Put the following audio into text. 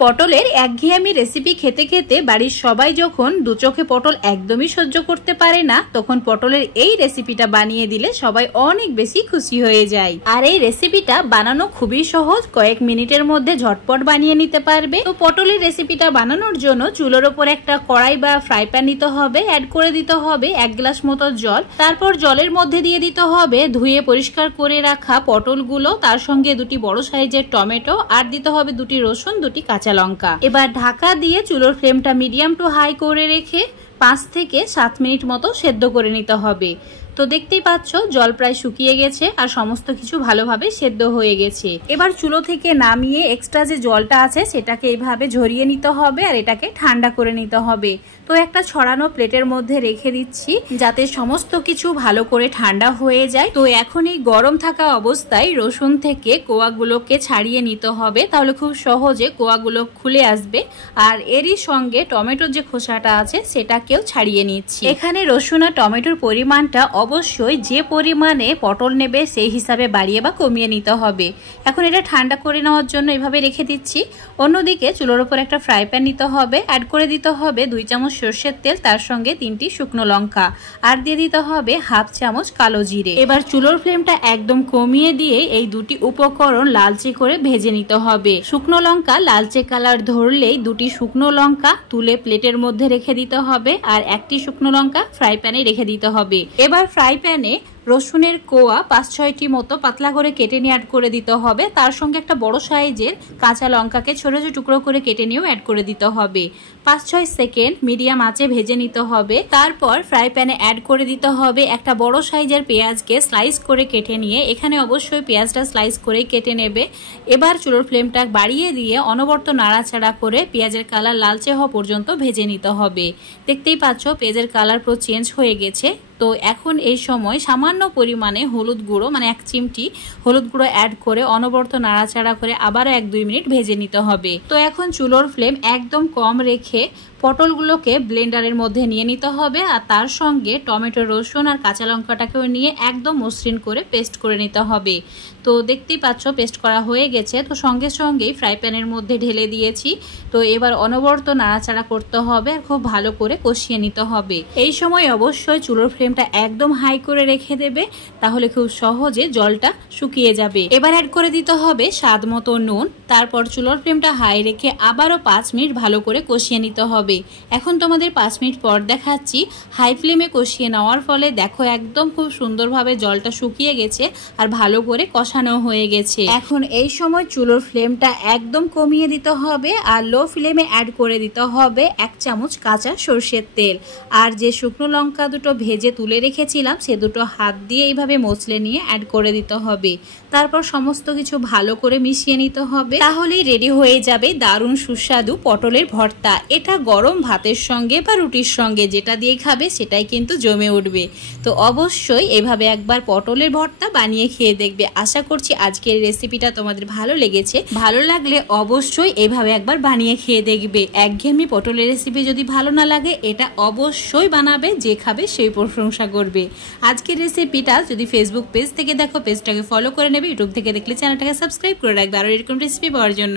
পটলের একঘেয়েমি রেসিপি খেতে খেতে বাড়ির সবাই যখন দু চোখে পটল একদমই সহ্য করতে পারে না, তখন পটলের এই রেসিপিটা বানিয়ে দিলে সবাই অনেক বেশি খুশি হয়ে যায়। আর এই রেসিপিটা বানানো খুবই সহজ, কয়েক মিনিটের মধ্যে ঝটপট বানিয়ে নিতে পারবে। তো পটলের রেসিপিটা বানানোর জন্য চুলোর ওপর একটা কড়াই বা ফ্রাই প্যান নিতে হবে, অ্যাড করে দিতে হবে 1 গ্লাস মতো জল। তারপর জলের মধ্যে দিয়ে দিতে হবে ধুয়ে পরিষ্কার করে রাখা পটলগুলো, তার সঙ্গে 2টি বড় সাইজের টমেটো, আর দিতে হবে 2টি রসুন, 2টি কাঁচা লঙ্কা। এবার ঢাকা দিয়ে চুলোর ফ্লেমটা মিডিয়াম টু হাই করে রেখে 5 থেকে 7 মিনিট মতো সেদ্ধ করে নিতে হবে। তো দেখতেই পাচ্ছ জল প্রায় শুকিয়ে গেছে আর সমস্ত কিছু ভালোভাবে সেদ্ধ হয়ে গেছে। এবার চুলো থেকে নামিয়ে এক্সট্রা যে জলটা আছে সেটাকে এইভাবে ঝরিয়ে নিতে হবে আর এটাকে ঠান্ডা করে নিতে হবে। তো একটা ছড়ানো প্লেটের মধ্যে রেখে দিচ্ছি যাতে সমস্ত কিছু ভালো করে ঠান্ডা হয়ে যায়। তো এখন এই গরম থাকা অবস্থায় রসুন থেকে কোয়াগুলোকে ছাড়িয়ে নিতে হবে, তাহলে খুব সহজে কোয়াগুলো খুলে আসবে। আর এরই সঙ্গে টমেটোর যে খোসাটা আছে সেটাকেও ছাড়িয়ে নিচ্ছি। এখানে রসুন আর টমেটোর পরিমাণটা অবশ্যই যে পরিমাণে পটল নেবে সেই হিসাবে বাড়িয়ে বা কমিয়ে নিতে হবে। এখন এটা ঠান্ডা করে নেওয়ার জন্য এভাবে রেখে দিচ্ছি। অন্যদিকে চুলোর উপর একটা ফ্রাই প্যান নিতে হবে, অ্যাড করে দিতে হবে 2 চামচ সরষের তেল, তার সঙ্গে 3টি শুকনো লঙ্কা, আর দিয়ে দিতে হবে 1/2 চামচ কালো জিরে। এবার চুলোর ফ্লেমটা একদম কমিয়ে দিয়ে এই 2টি উপকরণ লালচে করে ভেজে নিতে হবে। শুকনো লঙ্কা লালচে কালার ধরলেই 2টি শুকনো লঙ্কা তুলে প্লেটের মধ্যে রেখে দিতে হবে আর 1টি শুকনো লঙ্কা ফ্রাই প্যানে রেখে দিতে হবে। এবার ফ্রাই প্যানে রসুনের কোয়া 5-6টি মতো পাতলা করে কেটে নিয়ে অ্যাড করে দিতে হবে। তার সঙ্গে একটা বড় সাইজের কাঁচা লঙ্কাকে ছোট ছোট টুকরো করে কেটে নিয়েও অ্যাড করে দিতে হবে। 5-6 সেকেন্ড মিডিয়াম আঁচে ভেজে নিতে হবে। তারপর ফ্রাই প্যানে অ্যাড করে দিতে হবে একটা বড় সাইজের পেঁয়াজকে স্লাইস করে কেটে নিয়ে, এখানে অবশ্যই পেঁয়াজটা স্লাইস করে কেটে নেবে। এবার চুলোর ফ্লেমটা বাড়িয়ে দিয়ে অনবরত নাড়াচাড়া করে পেঁয়াজের কালার লালচে হওয়া পর্যন্ত ভেজে নিতে হবে। দেখতেই পাচ্ছ পেঁয়াজের কালার পুরো চেঞ্জ হয়ে গেছে। তো এখন এই সময় সামান্য পরিমাণে হলুদ গুঁড়ো মানে 1 চিমটি হলুদ গুঁড়ো অ্যাড করে অনবরত নাড়াচাড়া করে আবারও 1-2 মিনিট ভেজে নিতে হবে। তো এখন চুলোর ফ্লেম একদম কম রেখে পটলগুলোকে ব্লেন্ডারের মধ্যে নিয়ে নিতে হবে আর তার সঙ্গে টমেটো, রসুন আর কাঁচা লঙ্কাটাকেও নিয়ে একদম মসৃণ করে পেস্ট করে নিতে হবে। তো দেখতেই পাচ্ছ পেস্ট করা হয়ে গেছে। তো সঙ্গে সঙ্গেই ফ্রাই প্যানের মধ্যে ঢেলে দিয়েছি। তো এবার অনবরত নাড়াচাড়া করতে হবে আর খুব ভালো করে কষিয়ে নিতে হবে। এই সময় অবশ্যই চুলোর ফ্লেমটা একদম হাই করে রেখে দেবে, তাহলে খুব সহজে জলটা শুকিয়ে যাবে। এবার অ্যাড করে দিতে হবে স্বাদ মতো নুন। তারপর চুলোর ফ্লেমটা হাই রেখে আবারও 5 মিনিট ভালো করে কষিয়ে নিতে হবে। এখন তোমাদের 5 মিনিট পর দেখাচ্ছি। হাই ফ্লেমে কষিয়ে নেওয়ার ফলে দেখো একদম খুব সুন্দরভাবে জলটা শুকিয়ে গেছে আর ভালো করে কষানো হয়ে গেছে। এখন এই সময় চুলোর ফ্লেমটা একদম কমিয়ে দিতে হবে আর লো ফ্লেমে অ্যাড করে দিতে হবে 1 চামচ কাঁচা সরষের তেল। আর যে শুকনো লঙ্কা দুটো ভেজে তুলে রেখেছিলাম সে দুটো হাত দিয়ে এইভাবে মচলে নিয়ে অ্যাড করে দিতে হবে। তারপর সমস্ত কিছু ভালো করে মিশিয়ে নিতে হবে, তাহলেই রেডি হয়ে যাবে দারুণ সুস্বাদু পটলের ভর্তা। এটা গরম ভাতের সঙ্গে বা রুটির সঙ্গে যেটা দিয়ে খাবে সেটাই কিন্তু জমে উঠবে। তো অবশ্যই এভাবে একবার পটলের ভর্তা বানিয়ে খেয়ে দেখবে। আশা করছি আজকের রেসিপিটা তোমাদের ভালো লেগেছে। ভালো লাগলে অবশ্যই এভাবে একবার বানিয়ে খেয়ে দেখবে। একঘেয়েমি পটলের রেসিপি যদি ভালো না লাগে এটা অবশ্যই বানাবে, যে খাবে সেই প্রশংসা করবে। আজকের রেসিপিটা যদি ফেসবুক পেজ থেকে দেখো পেজটাকে ফলো করে নেবে, ইউটিউব থেকে দেখলে চ্যানেলটাকে সাবস্ক্রাইব করে রাখবে আরও এরকম রেসিপি পাওয়ার জন্য।